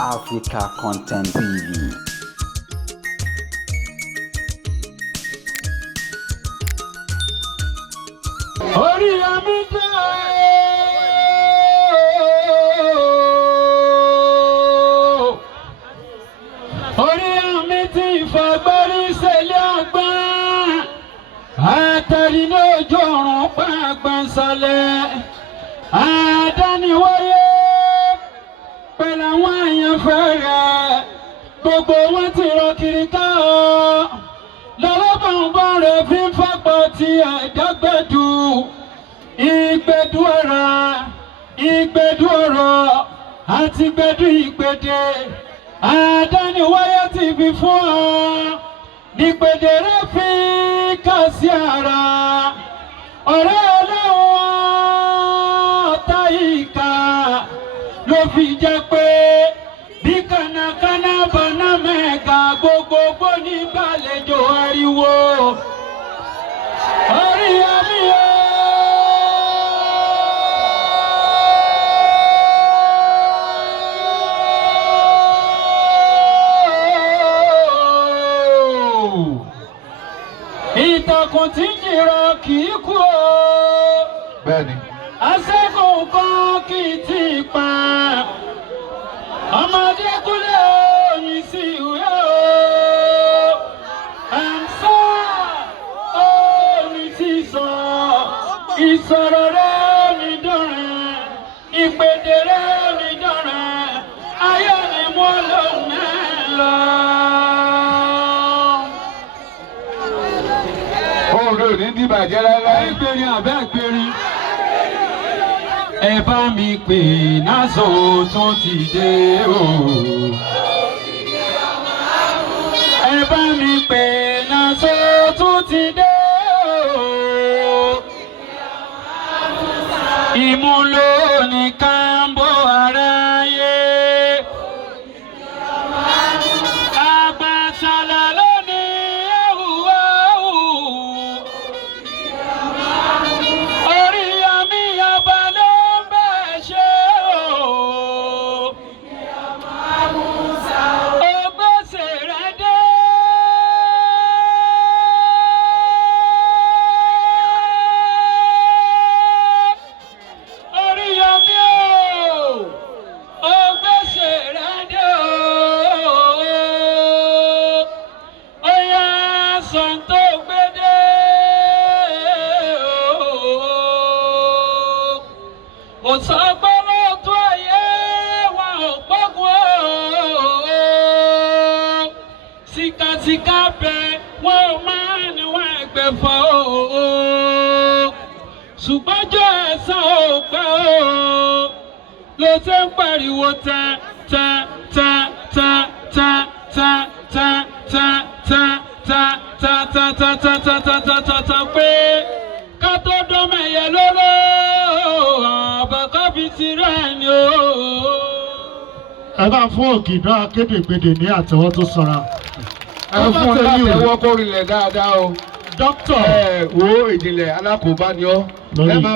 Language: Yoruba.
Africa Content TV. Àtàrí lójó ọ̀run pàgbọ́n sọlẹ̀ àdániwáyé pẹ̀lú àwọn àyànfẹ́ rẹ̀ gbogbo wọn ti rọ kiri ká ọ lọ́lọ́bọ̀nbọ̀n rẹ̀ fi ń fọ́pọ̀ ti àdágbẹ̀dù ìgbẹ̀dù ọ̀rọ̀ àti gbẹ̀dù ìgbẹ̀dẹ àdániwáyé ti fi fún ọ nígbẹ̀dẹ rẹ̀ fi kà sí ara ọ̀rẹ́ ọlọ́wọ́ ọ̀tá ìka ló fi jẹ́ pé bí kànákànná bọ̀nà mẹ́ga gbogbogbò ní gbàlejò ariwo orí àmì o. Ìtàkùn tí jìrọ̀ kì í kú o. Bẹ́ẹ̀ni. Aṣẹ́gun kan kì í ti pa. Ọmọdé kúlẹ̀ oyin sí ìwé o. Àǹsá orin ti sọ. Ìsọ̀rọ̀ rẹ̀ ní dọ̀rẹ̀. Ìpèdè rẹ̀ ní dọ̀rẹ̀. Ayọ̀ ni mo lò mẹ́lọ. Òòrùn ò ní dìbàjẹ́ rárá. Ẹgbẹ̀rin àbẹ́ ẹgbẹ̀rin. Ẹ bá mi pè náṣọ tún ti dé o. Ẹ bá mi pè náṣọ tún ti dé o. Ìmúlò ní kámbó aráyé. Àgbàsálà lónìí ẹ̀wùwá wù. Orí àmì ọba ló ń bẹ̀ ṣe o. Ògbóṣè rẹ̀ dé. Orí àmì o. Ògbóṣè rẹ̀ dé o. Oya Santo gbede o sọ pé lóòótọ́ ayé wa ò gbógun o síkàsíkà bẹ wọn ò máa ní wọn ẹgbẹ̀fọ́ o ṣùgbọ́n jọ ẹ̀san ò pẹ́ o ló ṣe ń pariwo tẹ tẹ tẹ tẹ tẹ tẹ tẹ tẹ ta pé ká tó dọ́mẹ̀yẹ lóró àbàkọ́ fi tirẹ̀ ni o. Ẹ bá fún Ògìdán Akédègbèdè ní àtẹ́wọ́ tó sanra. Ẹ fún un láti ẹwọ́ kó rinlẹ̀ dáadáa o. Dókítà. Wo ìjìnlẹ̀ alákòóbá ni ọ́. Ẹ má